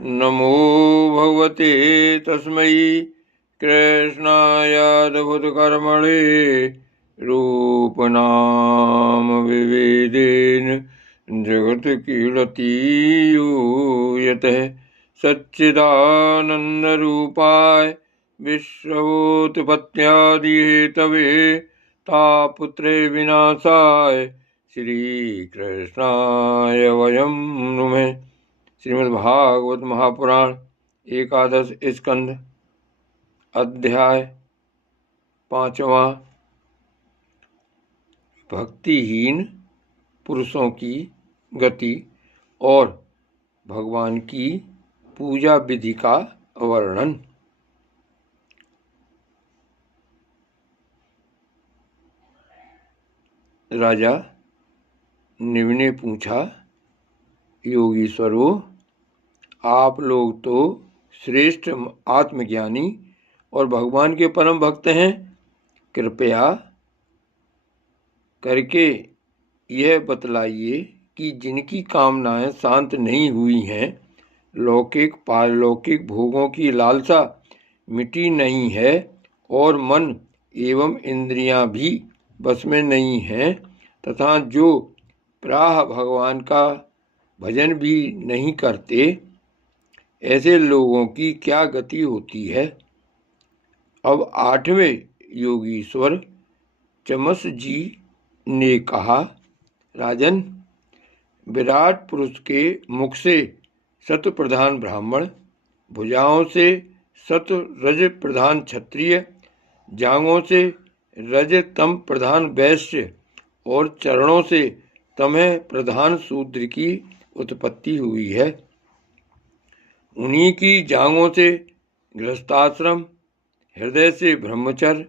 नमो भगवते तस्मै कृष्णायाद्भुतकर्मणे रूपनाम विवेदेन जगत्कीर्ति यूयतः सच्चिदानन्दरूपाय विश्वोत्पत्त्यादिहेतवे तापत्रे विनाशाय श्रीकृष्णाय वयं नुमः। श्रीमद्भागवत महापुराण एकादश स्कंध अध्याय 5वां। भक्तिहीन पुरुषों की गति और भगवान की पूजा विधि का वर्णन। राजा निवि ने पूछा, योगीश्वरों, आप लोग तो श्रेष्ठ आत्मज्ञानी और भगवान के परम भक्त हैं। कृपया करके यह बतलाइए कि जिनकी कामनाएं शांत नहीं हुई हैं, लौकिक पारलौकिक भोगों की लालसा मिटी नहीं है और मन एवं इंद्रियां भी बस में नहीं हैं, तथा जो प्राह भगवान का भजन भी नहीं करते, ऐसे लोगों की क्या गति होती है। अब 8वें योगीश्वर चमस जी ने कहा, राजन, विराट पुरुष के मुख से सत प्रधान ब्राह्मण, भुजाओं से सत रज प्रधान क्षत्रिय, जांघों से रज तम प्रधान वैश्य और चरणों से तमह प्रधान शूद्र की उत्पत्ति हुई है। उन्हीं की जांघों से गृहस्थाश्रम, हृदय से ब्रह्मचर्य,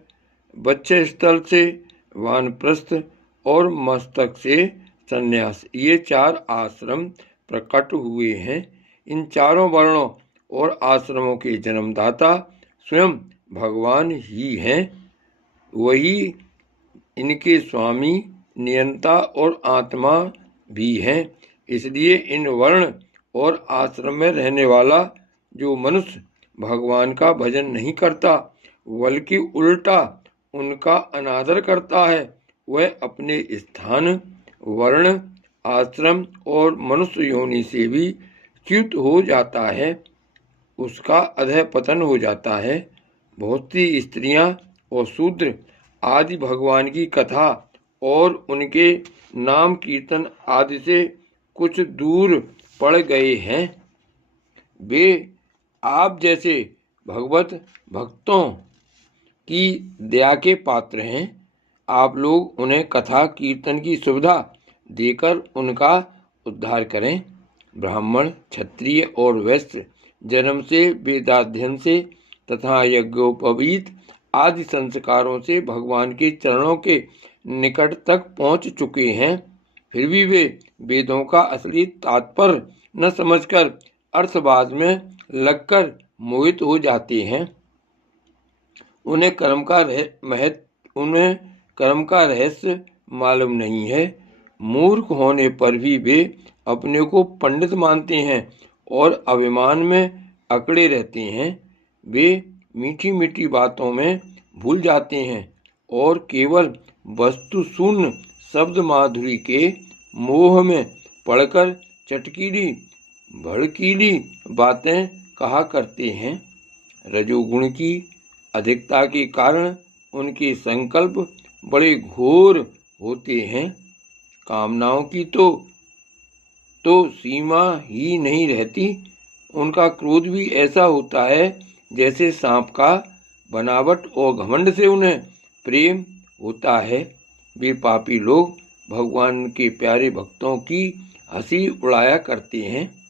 बच्चे स्थल से वानप्रस्थ और मस्तक से संन्यास, ये 4 आश्रम प्रकट हुए हैं। इन चारों वर्णों और आश्रमों के जन्मदाता स्वयं भगवान ही हैं। वही इनके स्वामी, नियंता और आत्मा भी हैं। इसलिए इन वर्ण और आश्रम में रहने वाला जो मनुष्य भगवान का भजन नहीं करता, बल्कि उल्टा उनका अनादर करता है, वह अपने स्थान, वर्ण, आश्रम और मनुष्य योनि से भी च्युत हो जाता है, उसका अधः पतन हो जाता है। बहुत सी स्त्रियां और शूद्र आदि भगवान की कथा और उनके नाम कीर्तन आदि से कुछ दूर पड़ गए हैं। वे आप जैसे भगवत भक्तों की दया के पात्र हैं। आप लोग उन्हें कथा कीर्तन की सुविधा देकर उनका उद्धार करें। ब्राह्मण, क्षत्रिय और वैश्य जन्म से, वेदाध्ययन से तथा यज्ञोपवीत आदि संस्कारों से भगवान के चरणों के निकट तक पहुंच चुके हैं। फिर भी वे वेदों का असली तात्पर्य न समझकर अर्थवाद में लगकर मोहित हो जाते हैं। उन्हें कर्म का रहस्य मालूम नहीं है। मूर्ख होने पर भी वे अपने को पंडित मानते हैं और अभिमान में अकड़े रहते हैं। वे मीठी मीठी बातों में भूल जाते हैं और केवल वस्तु शून्य शब्द माधुरी के मोह में पड़कर चटकीली भड़कीली बातें कहा करते हैं। रजोगुण की अधिकता के कारण उनके संकल्प बड़े घोर होते हैं। कामनाओं की तो सीमा ही नहीं रहती। उनका क्रोध भी ऐसा होता है जैसे सांप का। बनावट और घमंड से उन्हें प्रेम होता है। वे पापी लोग भगवान के प्यारे भक्तों की हंसी उड़ाया करते हैं।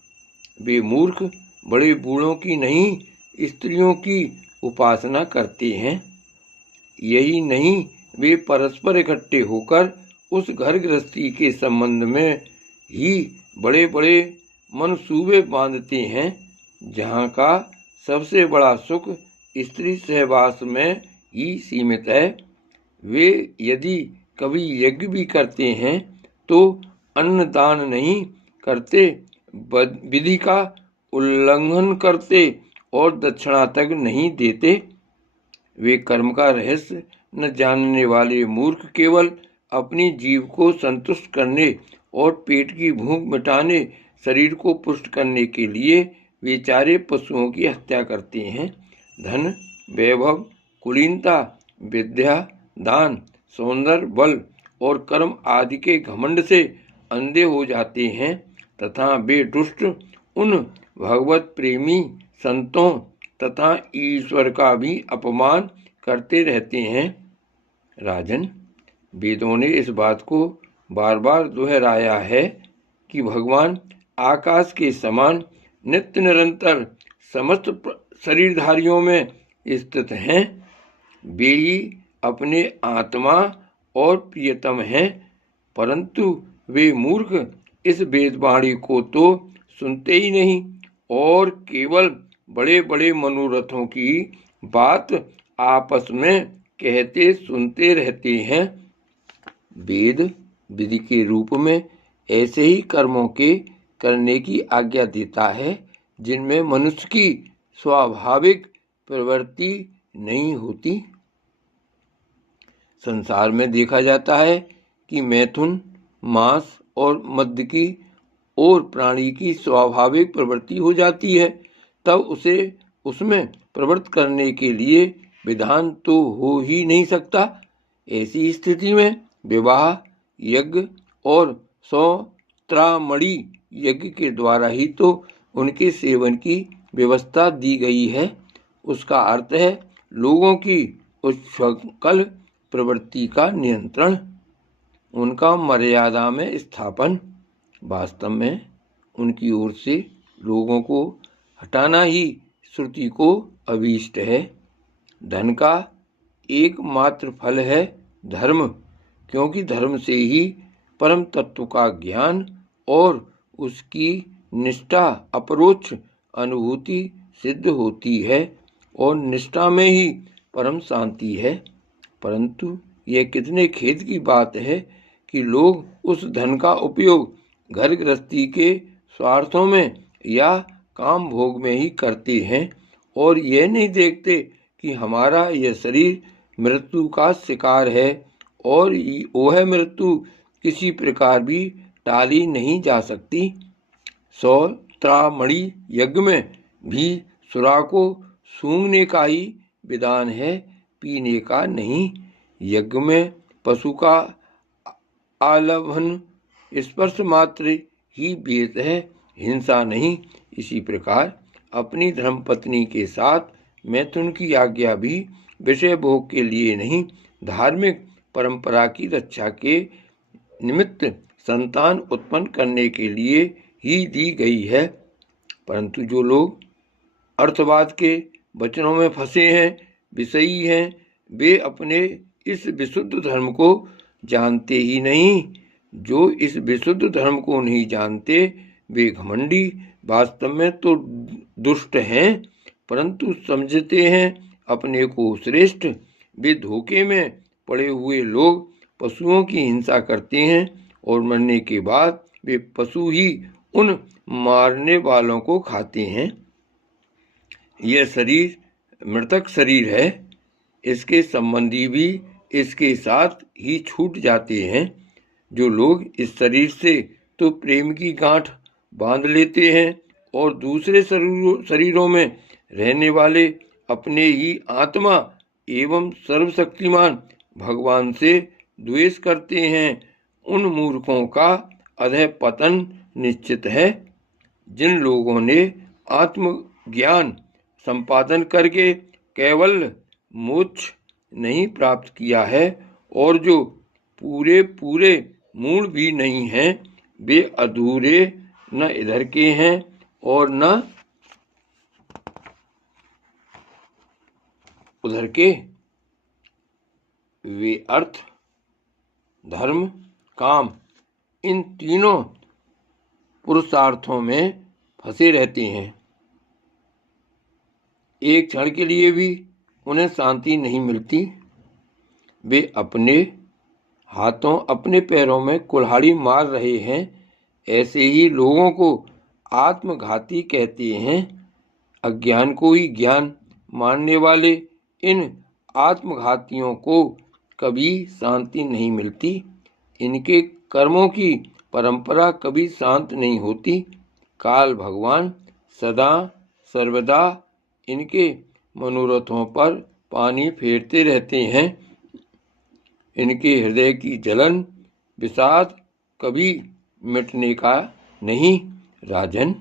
वे मूर्ख बड़े बूढ़ों की नहीं, स्त्रियों की उपासना करते हैं। यही नहीं, वे परस्पर इकट्ठे होकर उस घर गृहस्थी के संबंध में ही बड़े बड़े मनसूबे बांधते हैं जहाँ का सबसे बड़ा सुख स्त्री सहवास में ही सीमित है। वे यदि कभी यज्ञ भी करते हैं तो अन्न दान नहीं करते, विधि का उल्लंघन करते और दक्षिणा तक नहीं देते। वे कर्म का रहस्य न जानने वाले मूर्ख केवल अपनी जीव को संतुष्ट करने और पेट की भूख मिटाने, शरीर को पुष्ट करने के लिए बेचारे पशुओं की हत्या करते हैं। धन, वैभव, कुलीनता, विद्या, दान, सौंदर्य, बल और कर्म आदि के घमंड से अंधे हो जाते हैं तथा वे दुष्ट उन भगवत प्रेमी संतों तथा ईश्वर का भी अपमान करते रहते हैं। राजन, वेदों ने इस बात को बार बार दोहराया है कि भगवान आकाश के समान नित्य निरंतर समस्त शरीरधारियों में स्थित हैं। वे ही अपने आत्मा और प्रियतम हैं, परंतु वे मूर्ख इस वेदवाणी को तो सुनते ही नहीं और केवल बड़े बड़े मनोरथों की बात आपस में कहते सुनते रहते हैं। वेद विधि के रूप में ऐसे ही कर्मों के करने की आज्ञा देता है जिनमें मनुष्य की स्वाभाविक प्रवृत्ति नहीं होती। संसार में देखा जाता है कि मैथुन, मांस और मद्य की और प्राणी की स्वाभाविक प्रवृत्ति हो जाती है, तब उसे उसमें प्रवृत्त करने के लिए विधान तो हो ही नहीं सकता। ऐसी स्थिति में विवाह यज्ञ और सौत्रामणि यज्ञ के द्वारा ही तो उनके सेवन की व्यवस्था दी गई है। उसका अर्थ है लोगों की उस सकल प्रवृत्ति का नियंत्रण, उनका मर्यादा में स्थापन। वास्तव में उनकी ओर से लोगों को हटाना ही श्रुति को अभीष्ट है। धन का एकमात्र फल है धर्म, क्योंकि धर्म से ही परम तत्व का ज्ञान और उसकी निष्ठा अपरोक्ष अनुभूति सिद्ध होती है और निष्ठा में ही परम शांति है। परंतु यह कितने खेद की बात है कि लोग उस धन का उपयोग घर गृहस्थी के स्वार्थों में या काम भोग में ही करते हैं और यह नहीं देखते कि हमारा यह शरीर मृत्यु का शिकार है और वह मृत्यु किसी प्रकार भी टाली नहीं जा सकती। सौत्रामणि यज्ञ में भी सुरा को सूंघने का ही विधान है, पीने का नहीं। यज्ञ में पशु का आलभन स्पर्श मात्र ही वेद है, हिंसा नहीं। इसी प्रकार अपनी धर्मपत्नी के साथ मैथुन की आज्ञा भी विषय भोग के लिए नहीं, धार्मिक परंपरा की रक्षा के निमित्त संतान उत्पन्न करने के लिए ही दी गई है। परंतु जो लोग अर्थवाद के वचनों में फंसे हैं, विषयी हैं, वे अपने इस विशुद्ध धर्म को जानते ही नहीं। जो इस विशुद्ध धर्म को नहीं जानते वे घमंडी वास्तव में तो दुष्ट हैं, परंतु समझते हैं अपने को श्रेष्ठ। वे धोखे में पड़े हुए लोग पशुओं की हिंसा करते हैं और मरने के बाद वे पशु ही उन मारने वालों को खाते हैं। यह शरीर मृतक शरीर है, इसके संबंधी भी इसके साथ ही छूट जाते हैं। जो लोग इस शरीर से तो प्रेम की गांठ बांध लेते हैं और दूसरे शरीरों में रहने वाले अपने ही आत्मा एवं सर्वशक्तिमान भगवान से द्वेष करते हैं, उन मूर्खों का अधः पतन निश्चित है। जिन लोगों ने आत्मज्ञान संपादन करके केवल मोक्ष नहीं प्राप्त किया है और जो पूरे पूरे मूल भी नहीं हैं, वे अधूरे न इधर के हैं और न उधर के। वे अर्थ, धर्म, काम इन तीनों पुरुषार्थों में फंसे रहते हैं। एक क्षण के लिए भी उन्हें शांति नहीं मिलती। वे अपने हाथों अपने पैरों में कुल्हाड़ी मार रहे हैं। ऐसे ही लोगों को आत्मघाती कहते हैं। अज्ञान को ही ज्ञान मानने वाले इन आत्मघातियों को कभी शांति नहीं मिलती। इनके कर्मों की परंपरा कभी शांत नहीं होती। काल भगवान सदा सर्वदा इनके मनोरथों पर पानी फेरते रहते हैं। इनके हृदय की जलन विषाद कभी मिटने का नहीं। राजन,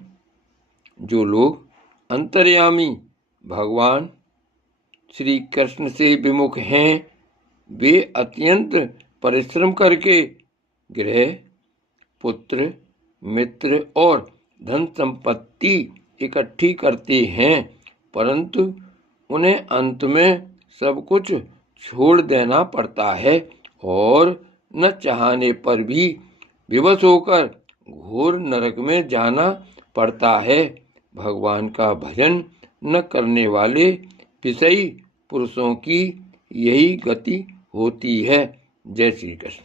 जो लोग अंतर्यामी भगवान श्री कृष्ण से विमुख हैं, वे अत्यंत परिश्रम करके गृह, पुत्र, मित्र और धन संपत्ति इकट्ठी करते हैं, परंतु उन्हें अंत में सब कुछ छोड़ देना पड़ता है और न चाहने पर भी विवश होकर घोर नरक में जाना पड़ता है। भगवान का भजन न करने वाले विषयी पुरुषों की यही गति होती है। जय श्री कृष्ण।